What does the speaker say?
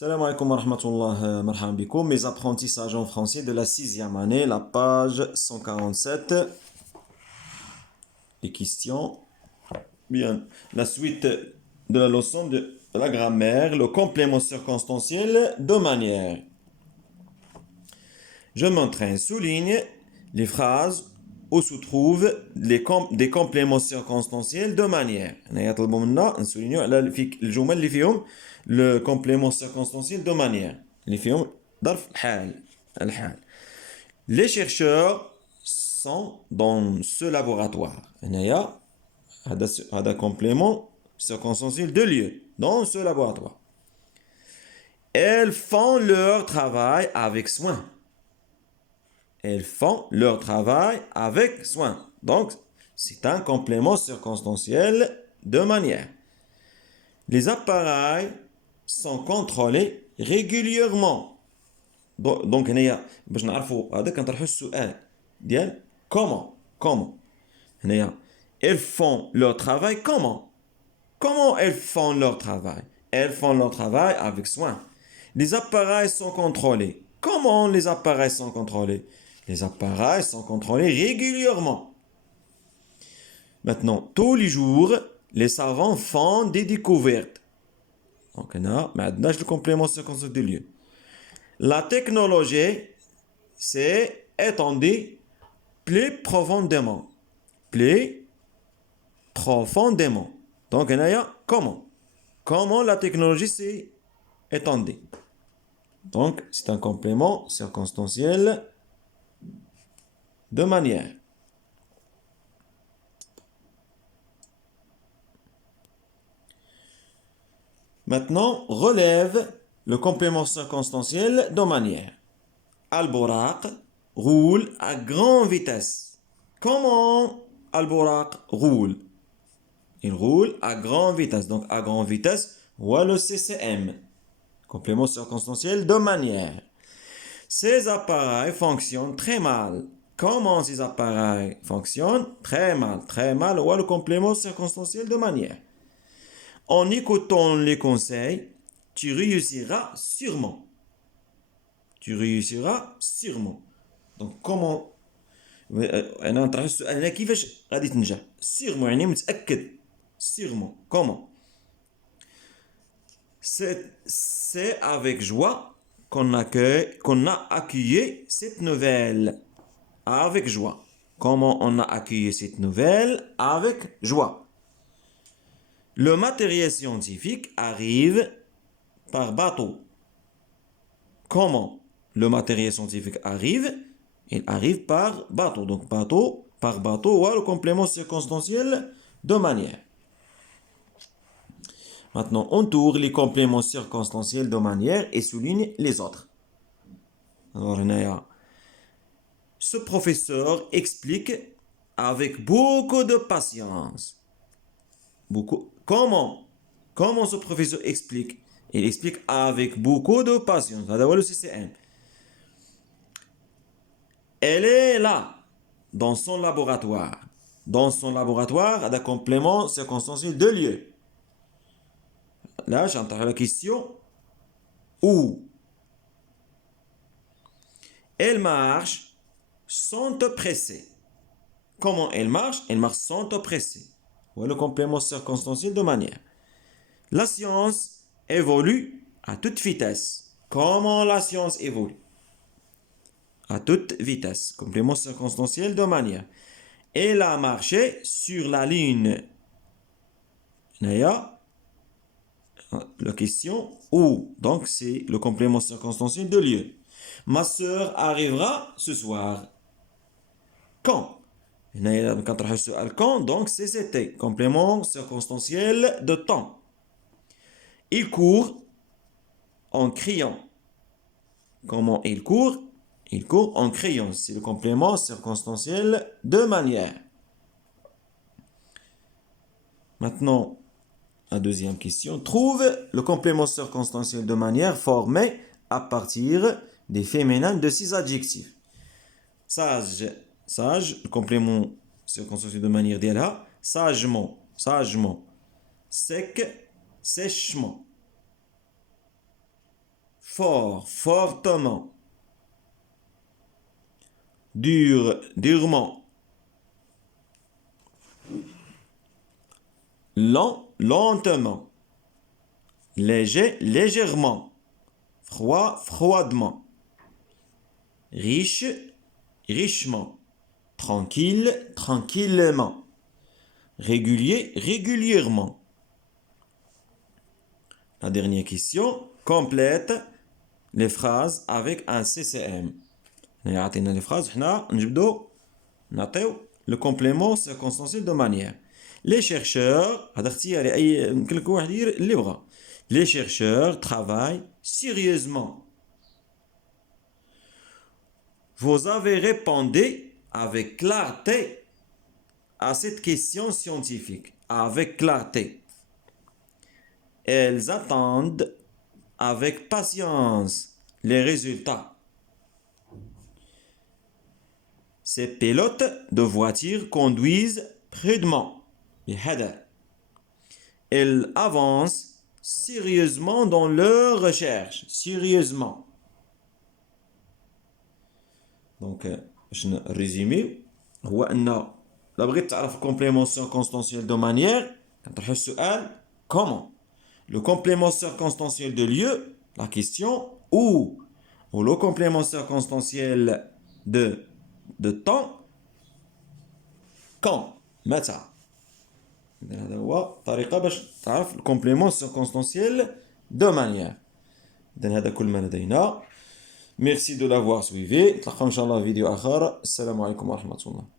Salam alaikum wa rahmatullah, marhaban bikoum. Mes apprentissages en français de la sixième année, la page 147. Les questions. Bien. La suite de la leçon de la grammaire, le complément circonstanciel de manière. Je m'entraîne, souligne les phrases où se trouvent des compléments circonstanciels de manière. يطلبوا منا نسولينيو على الجمل اللي فيهم le complément circonstanciel de manière. اللي فيهم ظرف الحال. Les chercheurs sont dans ce laboratoire. هذا complément circonstanciel de lieu dans ce laboratoire. Elles font leur travail avec soin. Elles font leur travail avec soin. Donc, c'est un complément circonstanciel de manière. Les appareils sont contrôlés régulièrement. Donc, هنايا باش نعرفوا هذا كنطرحوا السؤال ديال comment هنايا elles font leur travail comment elles font leur travail. Elles font leur travail avec soin. Les appareils sont contrôlés. Comment les appareils sont contrôlés? Les appareils sont contrôlés régulièrement. Maintenant, tous les jours, les savants font des découvertes. Donc, on a maintenant le complément circonstanciel de lieu. La technologie s'est étendue plus profondément. Plus profondément. Donc, on a comment la technologie s'est étendue. Donc, c'est un complément circonstanciel de manière. Maintenant, relève le complément circonstanciel de manière. Al-Buraq roule à grande vitesse. Comment Al-Buraq roule? Il roule à grande vitesse. Donc, à grande vitesse, voilà le CCM. Complément circonstanciel de manière. Ces appareils fonctionnent très mal. Comment ces appareils fonctionnent? Très mal. Très mal, voilà le complément circonstanciel de manière. En écoutant les conseils, tu réussiras sûrement. Tu réussiras sûrement. Donc, comment أنا نطرح السؤال هنا كيفاش غادي تنجح؟ sûrement يعني متأكد. Sûrement. Comment? C'est avec joie qu'on a accueilli cette nouvelle. Avec joie. Comment on a accueilli cette nouvelle? Avec joie. Le matériel scientifique arrive par bateau. Comment le matériel scientifique arrive? Il arrive par bateau. Donc par bateau, ou le complément circonstanciel de manière. Maintenant, on tourne les compléments circonstanciels de manière et souligne les autres. Alors, ce professeur explique avec beaucoup de patience. Comment ce professeur explique? Il explique avec beaucoup de patience. هذا هو le CCM. Elle est là, dans son laboratoire. Dans son laboratoire, هذا complément circonstanciel de lieu. Là, j'entends la question. Où? Elle marche sans te presser. Comment elle marche? Elle marche sans te presser. Voilà le complément circonstanciel de manière. La science évolue à toute vitesse. Comment la science évolue? À toute vitesse. Complément circonstanciel de manière. Elle a marché sur la ligne. La question où? Donc c'est le complément circonstanciel de lieu. Ma sœur arrivera ce soir. Quand? Quand, donc c'est c'était. Complément circonstanciel de temps. Il court en criant. Comment il court? Il court en criant. C'est le complément circonstanciel de manière. Maintenant, la deuxième question. Trouve le complément circonstanciel de manière formé à partir des féminins de 6 adjectifs. Sage, le complément circonstanciel de manière d'Ela. Sagement. Sec, sèchement. fort, fortement. Dur, durement. Lent, lentement. Léger, légèrement. Froid, froidement. Riche, richement. Tranquille, tranquillement. Régulier, régulièrement. La dernière question, complète les phrases avec un CCM. يعطينا les phrases, حنا نجبدو نعطيو le complément circonstanciel de manière. Les chercheurs, هذا اختياري أي يمكن لك واحد يدير اللي بغا. Les chercheurs travaillent sérieusement. Vous avez répondu avec clarté à cette question scientifique. Avec clarté. Elles attendent avec patience les résultats. Ces pilotes de voitures conduisent prudemment. Elles avancent sérieusement dans leurs recherches. Sérieusement. Donc, je résume. هو أن لا بغيت تعرف الكومبليمون circonstanciel de manière كنطرحوا السؤال comment. Le complément circonstanciel de lieu, la question où. Ou le complément circonstanciel de temps, quand. متى. هذا هو طريقة باش تعرف الكومبليمون circonstanciel de manière. إذن هذا كل ما لدينا. Merci de l'avoir suivi. نتلاقاو إن شاء الله في فيديو آخر. السلام عليكم ورحمة الله.